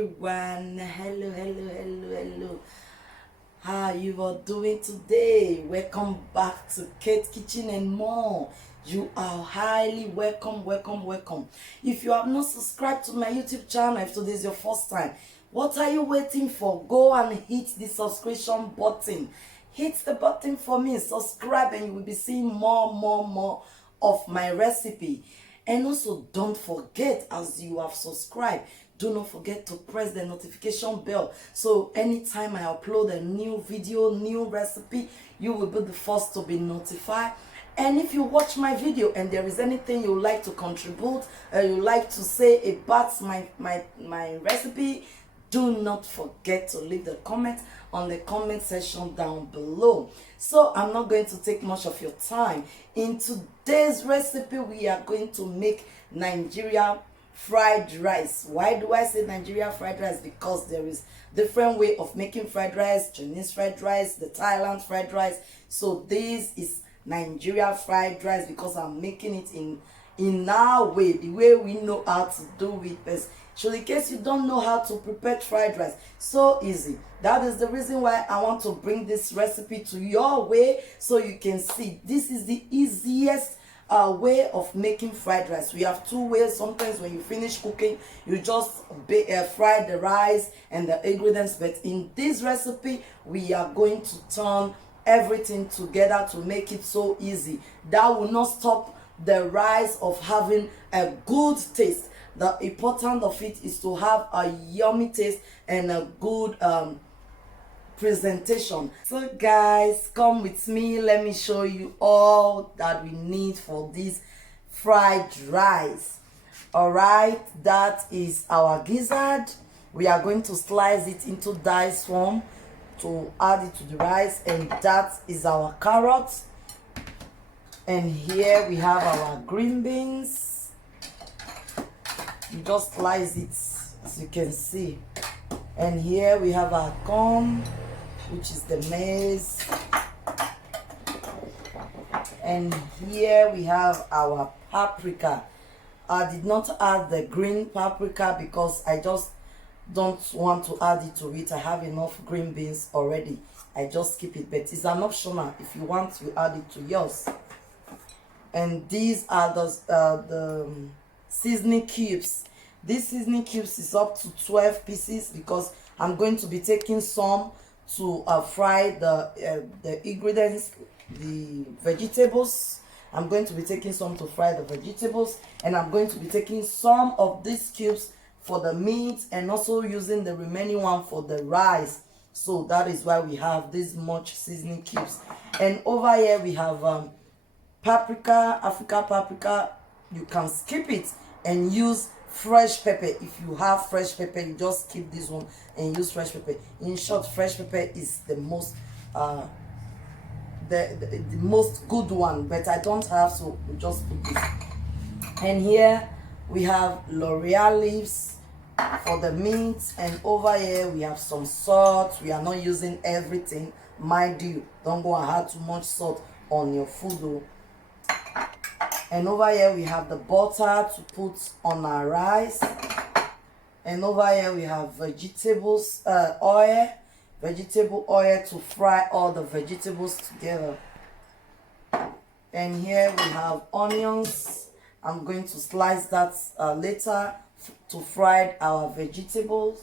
everyone. Hello. How you are doing today? Welcome back to Kitchen and More. You are highly welcome. If you have not subscribed to my YouTube channel, if today is your first time, what are you waiting for? Go and hit the subscription button. Hit the button for me, subscribe, and you will be seeing more of my recipe. And also, don't forget, as you have subscribed, do not forget to press the notification bell. So anytime I upload a new video, new recipe, you will be the first to be notified. And if you watch my video and there is anything you like to contribute, you like to say about my recipe, do not forget to leave the comment on the comment section down below. So I'm not going to take much of your time. In today's recipe, we are going to make Nigeria fried rice. Why do I say Nigeria fried rice? Because there is different way of making fried rice: Chinese fried rice, the Thailand fried rice. So this is Nigeria fried rice because I'm making it in our way, the way we know how to do it best. So in case you don't know how to prepare fried rice, so easy. That is the reason why I want to bring this recipe to your way, so you can see this is the easiest way of making fried rice. We have two ways. Sometimes when you finish cooking, you just fry the rice and the ingredients, but in this recipe we are going to turn everything together to make it so easy. That will not stop the rice of having a good taste. The important of it is to have a yummy taste and a good presentation. So guys, come with me, let me show you all that we need for this fried rice. All right, that is our gizzard. We are going to slice it into dice form to add it to the rice, and that is our carrots. And here we have our green beans. You just slice it, as you can see. And here we have our corn, which is the maize. And here we have our paprika. I did not add the green paprika because I just don't want to add it to it. I have enough green beans already. I just keep it, but it's an optional. If you want, you add it to yours. And these are the seasoning cubes. This seasoning cubes is up to 12 pieces because I'm going to be taking some to fry the ingredients, the vegetables. I'm going to be taking some to fry the vegetables, and I'm going to be taking some of these cubes for the meat, and also using the remaining one for the rice. So that is why we have this much seasoning cubes. And over here we have paprika, African paprika. You can skip it and use fresh pepper. If you have fresh pepper, you just skip this one and use fresh pepper. In short, fresh pepper is the most the most good one, but I don't have, so we just put this. And here we have L'Oreal leaves for the meat, and over here we have some salt. We are not using everything, mind you. Don't go and add too much salt on your food though. And over here we have the butter to put on our rice. And over here we have vegetable oil to fry all the vegetables together. And here we have onions. I'm going to slice that later to fry our vegetables.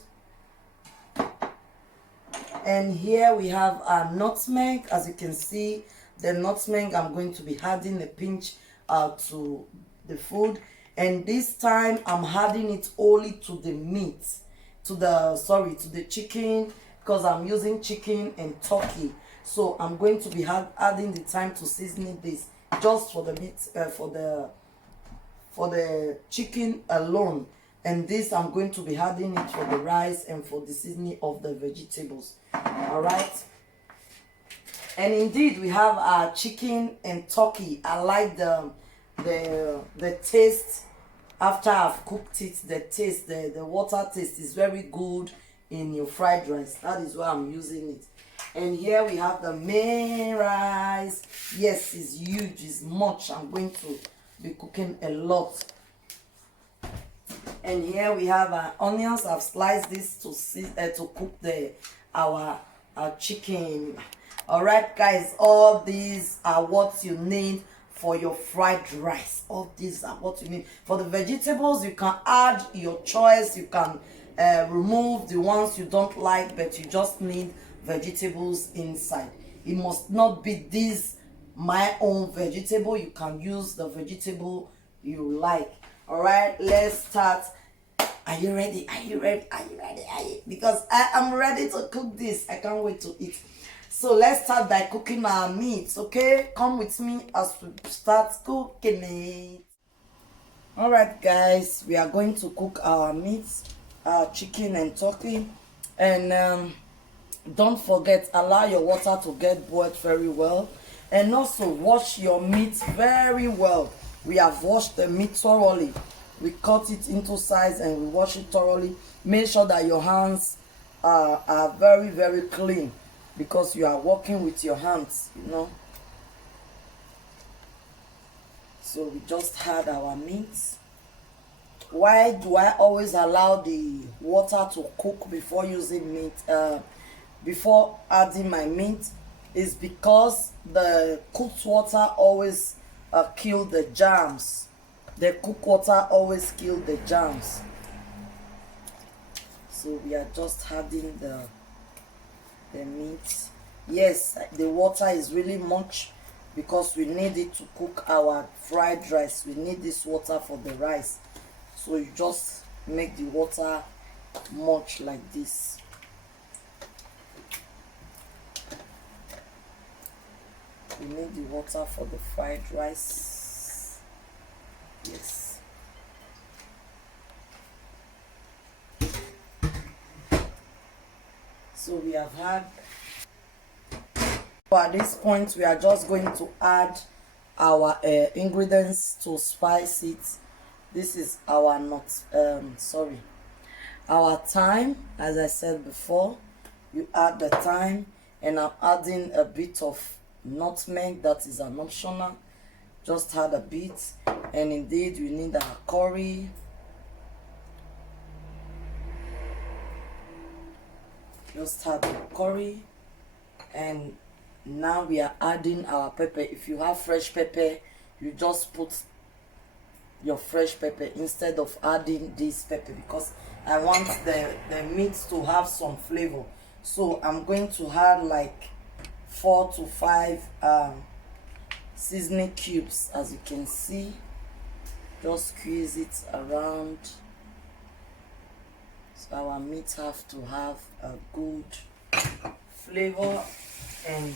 And here we have our nutmeg. As you can see, the nutmeg, I'm going to be adding a pinch to the food, and this time I'm adding it only to the meat, to the chicken, because I'm using chicken and turkey. So I'm going to be adding the time to seasoning this just for the meat, for the chicken alone, and this I'm going to be adding it for the rice and for the seasoning of the vegetables. All right. And indeed, we have our chicken and turkey. I like the taste after I've cooked it. The taste, the water taste is very good in your fried rice. That is why I'm using it. And here we have the main rice. Yes, it's huge, it's much. I'm going to be cooking a lot. And here we have our onions. I've sliced this to cook our chicken. All right, guys, all these are what you need for your fried rice. All these are what you need. For the vegetables, you can add your choice. You can remove the ones you don't like, but you just need vegetables inside. It must not be this my own vegetable. You can use the vegetable you like. All right, let's start. Are you ready? Are you ready? Are you ready? Because I am ready to cook this. I can't wait to eat. So let's start by cooking our meat. Okay, come with me as we start cooking it. All right, guys, we are going to cook our meat, our chicken and turkey. And don't forget, allow your water to get boiled very well, and also wash your meat very well. We have washed the meat thoroughly. We cut it into size and we wash it thoroughly. Make sure that your hands are very, very clean, because you are working with your hands, you know. So we just had our meat. Why do I always allow the water to cook before using meat, before adding my meat? Is because the cooked water always kill the germs. The cooked water always kill the germs. So we are just adding the meat. Yes, the water is really much because we need it to cook our fried rice. We need this water for the rice. So you just make the water much like this. We need the water for the fried rice. Yes. So we have had. So at this point, we are just going to add our ingredients to spice it. This is our our thyme. As I said before, you add the thyme, and I'm adding a bit of nutmeg. That is an optional. Just add a bit. And indeed, we need our curry. Just add the curry. And now we are adding our pepper. If you have fresh pepper, you just put your fresh pepper instead of adding this pepper, because I want the meat to have some flavor. So I'm going to add like 4 to 5 seasoning cubes. As you can see, just squeeze it around. So our meat have to have a good flavor. And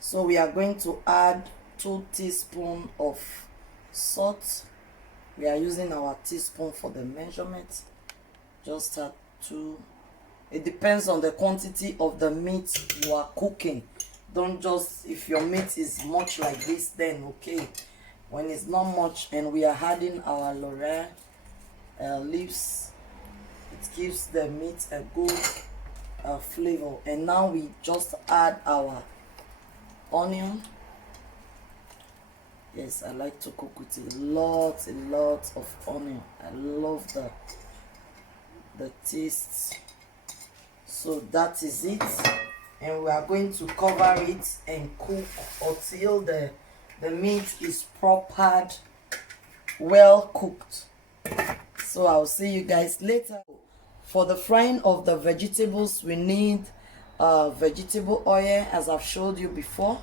so we are going to add 2 teaspoons of salt. We are using our teaspoon for the measurement. Just add 2. It depends on the quantity of the meat you are cooking. Don't just, if your meat is much like this, then okay. When it's not much, and we are adding our laurel leaves, it gives the meat a good flavor. And now we just add our onion. Yes, I like to cook with a lot of onion. I love the taste. So that is it, and we are going to cover it and cook until the meat is proper, well cooked. So I'll see you guys later. For the frying of the vegetables, we need vegetable oil, as I've showed you before.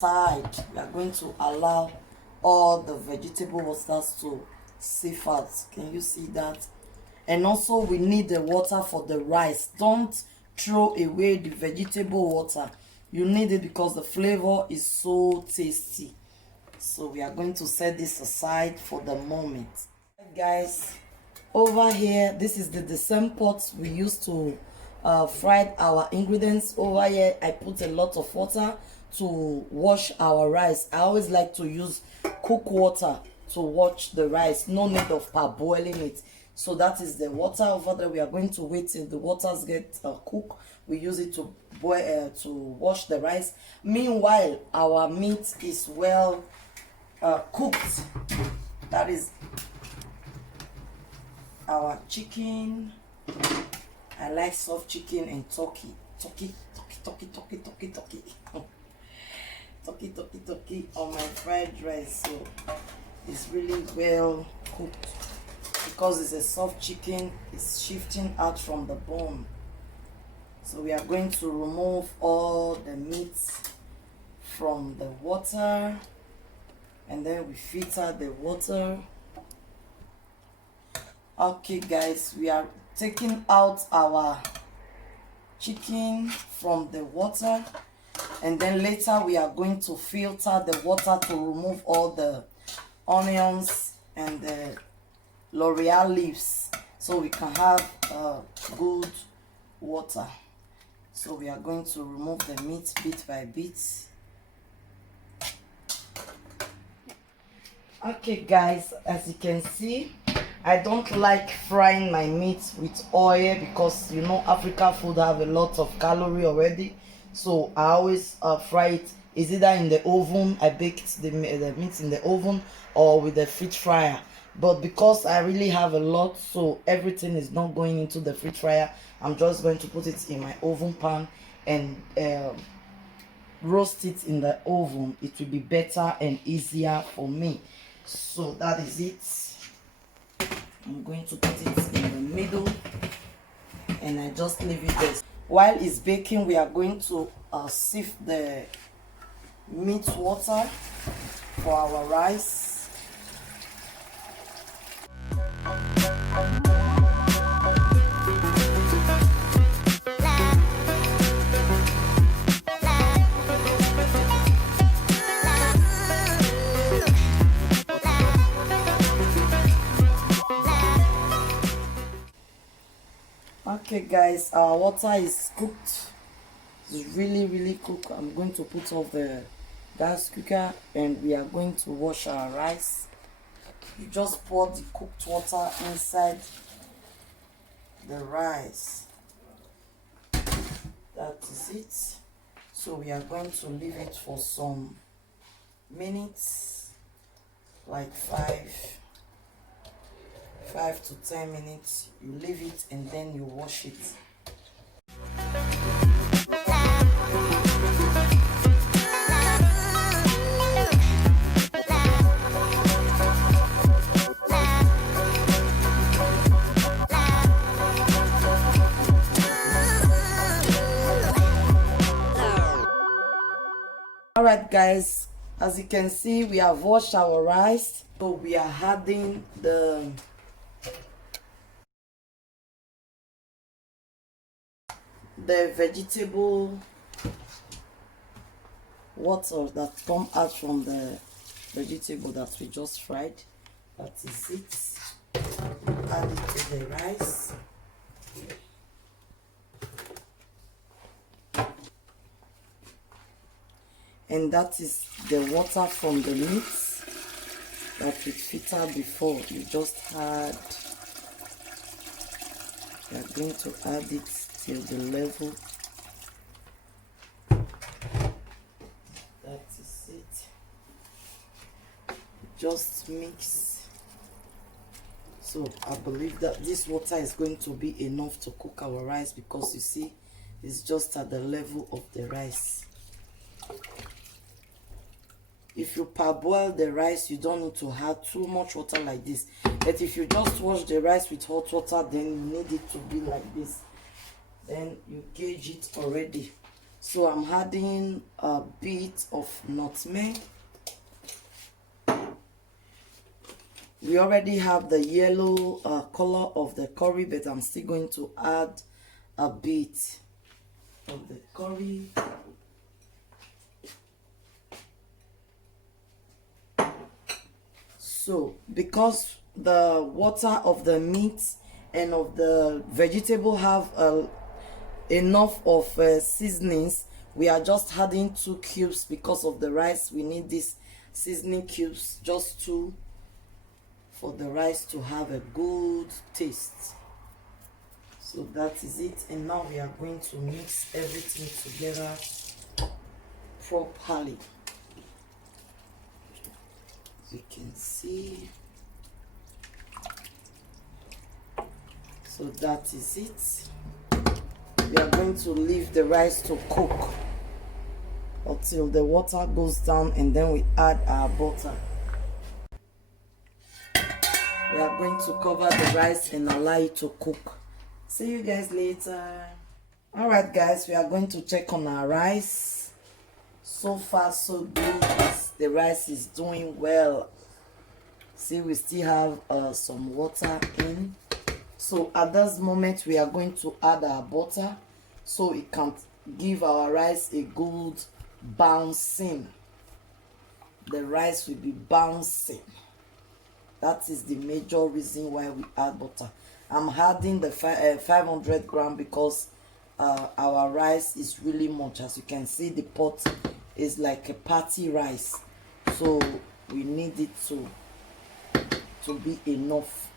Side, we are going to allow all the vegetable waters to sieve out. Can you see that? And also we need the water for the rice. Don't throw away the vegetable water. You need it because the flavor is so tasty. So we are going to set this aside for the moment. Guys, over here, this is the same pot we used to fry our ingredients. Over here I put a lot of water to wash our rice. I always like to use cook water to wash the rice, no need of parboiling it. So that is the water over there. We are going to wait till the waters get cooked. We use it to boil to wash the rice. Meanwhile, our meat is well cooked. That is our chicken. I like soft chicken and turkey on my fried rice. So it's really well cooked because it's a soft chicken. It's shifting out from the bone. So we are going to remove all the meat from the water, and then we filter the water. Okay guys, we are taking out our chicken from the water, and then later we are going to filter the water to remove all the onions and the L'Oreal leaves, so we can have good water. So we are going to remove the meat bit by bit. Okay guys, as you can see, I don't like frying my meat with oil because you know African food have a lot of calorie already. So I always fry it. Is either in the oven, I bake the meat in the oven, or with the fridge fryer. But because I really have a lot, so everything is not going into the fridge fryer, I'm just going to put it in my oven pan and roast it in the oven. It will be better and easier for me. So that is it. I'm going to put it in the middle and I just leave it there. While it's baking, we are going to sift the meat water for our rice. Okay guys, our water is cooked. It's really cooked. I'm going to put off the gas cooker and we are going to wash our rice. You just pour the cooked water inside the rice. That is it. So we are going to leave it for some minutes, like 5 to 10 minutes. You leave it and then you wash it. Alright guys, as you can see, we have washed our rice. So we are adding the vegetable water that come out from the vegetable that we just fried. That is it. Add it to the rice. And that is the water from the meat that we filtered before. You just add. We are going to add it till the level. That is it. Just mix. So I believe that this water is going to be enough to cook our rice, because you see it's just at the level of the rice. If you parboil the rice, you don't need to add too much water like this. But if you just wash the rice with hot water, then you need it to be like this. Then you gauge it already. So I'm adding a bit of nutmeg. We already have the yellow color of the curry, but I'm still going to add a bit of the curry. So because the water of the meat and of the vegetable have enough of seasonings, we are just adding 2 cubes. Because of the rice, we need these seasoning cubes, just 2, for the rice to have a good taste. So that is it. And now we are going to mix everything together properly. As you can see, so that is it. We are going to leave the rice to cook until the water goes down, and then we add our butter. We are going to cover the rice and allow it to cook. See you guys later. Alright guys, we are going to check on our rice. So far so good. The rice is doing well. See, we still have some water in. So at this moment we are going to add our butter so it can give our rice a good bouncing. The rice will be bouncing. That is the major reason why we add butter. I'm adding the 500 gram because our rice is really much. As you can see, the pot is like a party rice, so we need it to be enough.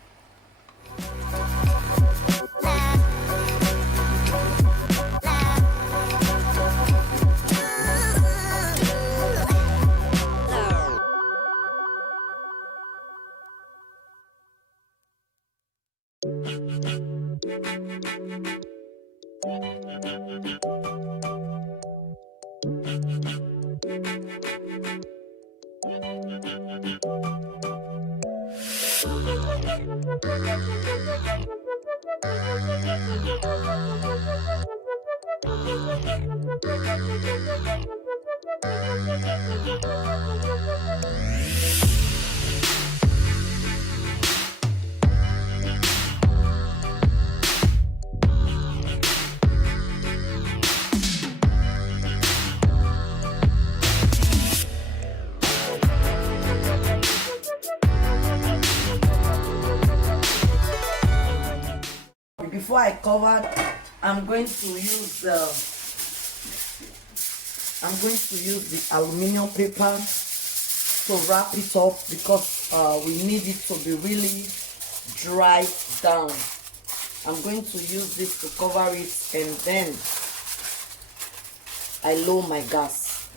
Before I cover, I'm going to use the aluminum paper to wrap it up because we need it to be really dry down. I'm going to use this to cover it, and then I lower my gas.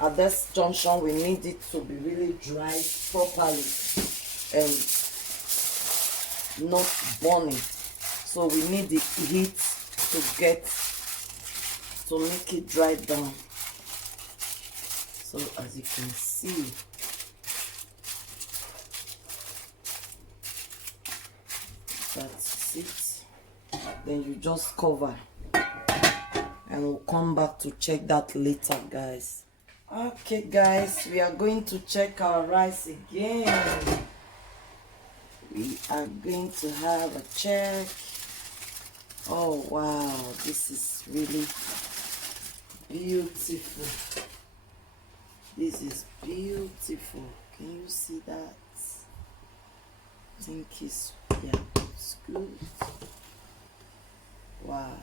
At this junction, we need it to be really dry properly and not burning. So we need the heat to make it dry down. So as you can see, that's it. Then you just cover, and we'll come back to check that later, guys. Okay guys, we are going to check our rice again. We are going to have a check. Oh wow, this is really beautiful. This is beautiful. Can you see that? I think it's good. Wow.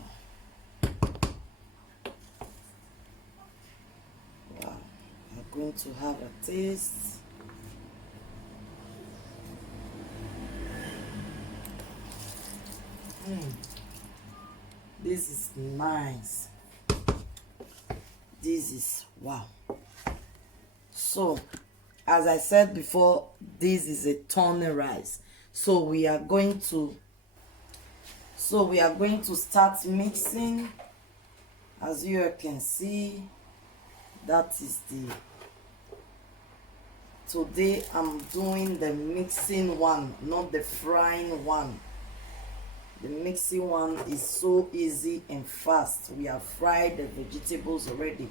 Wow. I'm going to have a taste. This is nice. This is wow. So as I said before, this is a turned rice. So we are going to start mixing. As you can see, that is today I'm doing the mixing one, not the frying one. The mixing one is so easy and fast. We have fried the vegetables already.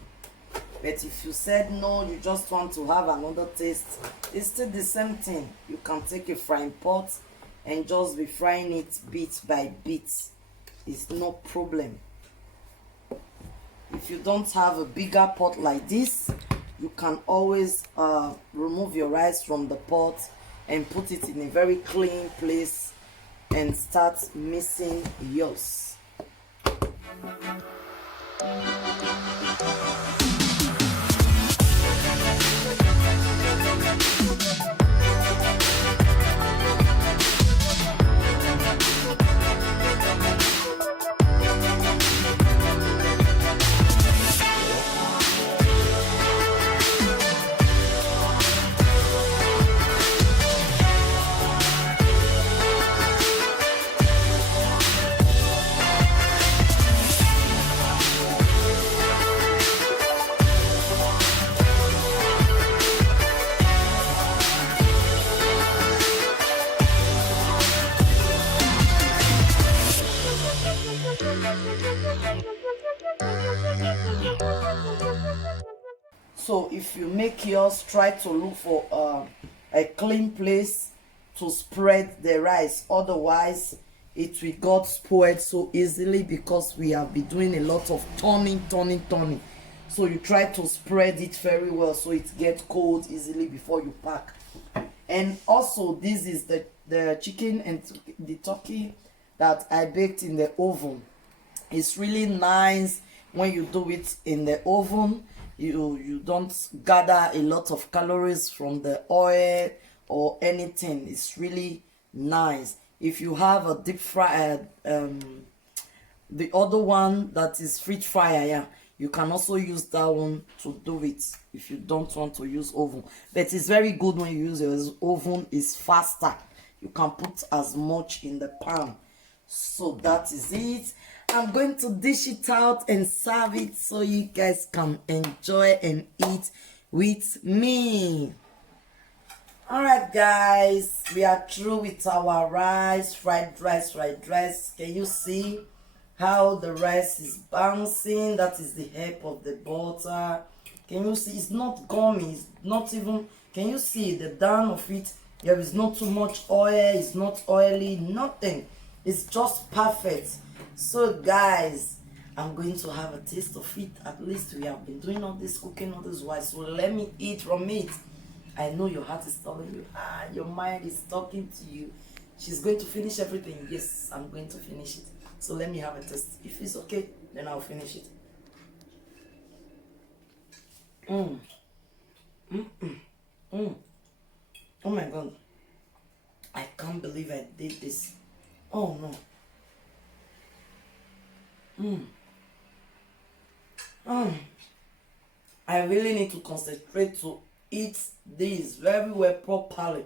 But if you said no, you just want to have another taste, it's still the same thing. You can take a frying pot and just be frying it bit by bit. It's no problem. If you don't have a bigger pot like this, you can always remove your rice from the pot and put it in a very clean place and start mixing yours. So if you make yours, try to look for a clean place to spread the rice. Otherwise, it will got spoiled so easily because we have been doing a lot of turning. So you try to spread it very well so it gets cold easily before you pack. And also this is the chicken and the turkey that I baked in the oven. It's really nice when you do it in the oven. You don't gather a lot of calories from the oil or anything. It's really nice. If you have a deep fry, the other one that is fridge fryer, yeah, you can also use that one to do it if you don't want to use oven. But it's very good when you use your oven. It's faster. You can put as much in the pan. So that is it. I'm going to dish it out and serve it so you guys can enjoy and eat with me. Alright guys, we are through with our rice, fried rice. Can you see how the rice is bouncing? That is the help of the butter. Can you see? It's not gummy, it's not even, can you see the down of it? There is not too much oil, it's not oily, nothing. It's just perfect. So guys, I'm going to have a taste of it. At least we have been doing all this cooking all this while, so let me eat from it. I know your heart is telling you, your mind is talking to you. She's going to finish everything. Yes, I'm going to finish it. So let me have a taste. If it's okay, then I'll finish it. Oh my God. I can't believe I did this. Oh no. I really need to concentrate to eat this very well properly.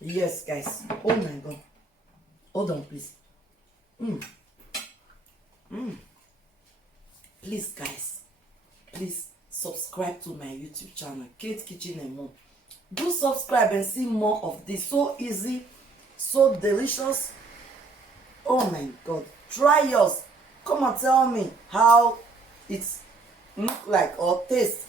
Yes, guys. Oh my God. Hold on, please. Please, guys. Please subscribe to my YouTube channel, Kate Kitchen and More. Do subscribe and see more of this. So easy, so delicious. Oh my God. Try yours. Come and tell me how it's look like or taste.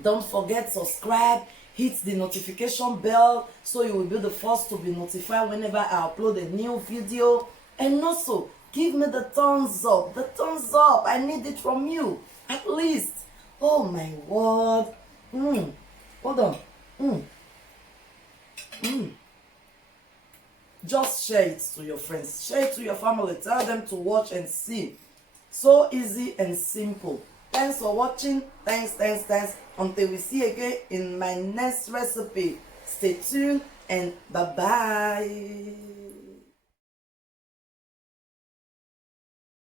Don't forget, subscribe, hit the notification bell so you will be the first to be notified whenever I upload a new video. And also give me the thumbs up. The thumbs up, I need it from you at least. Oh my word. Hold on. Just share it to your friends, share it to your family, tell them to watch and see. So easy and simple. Thanks for watching. Thanks. Until we see again in my next recipe. Stay tuned and bye-bye.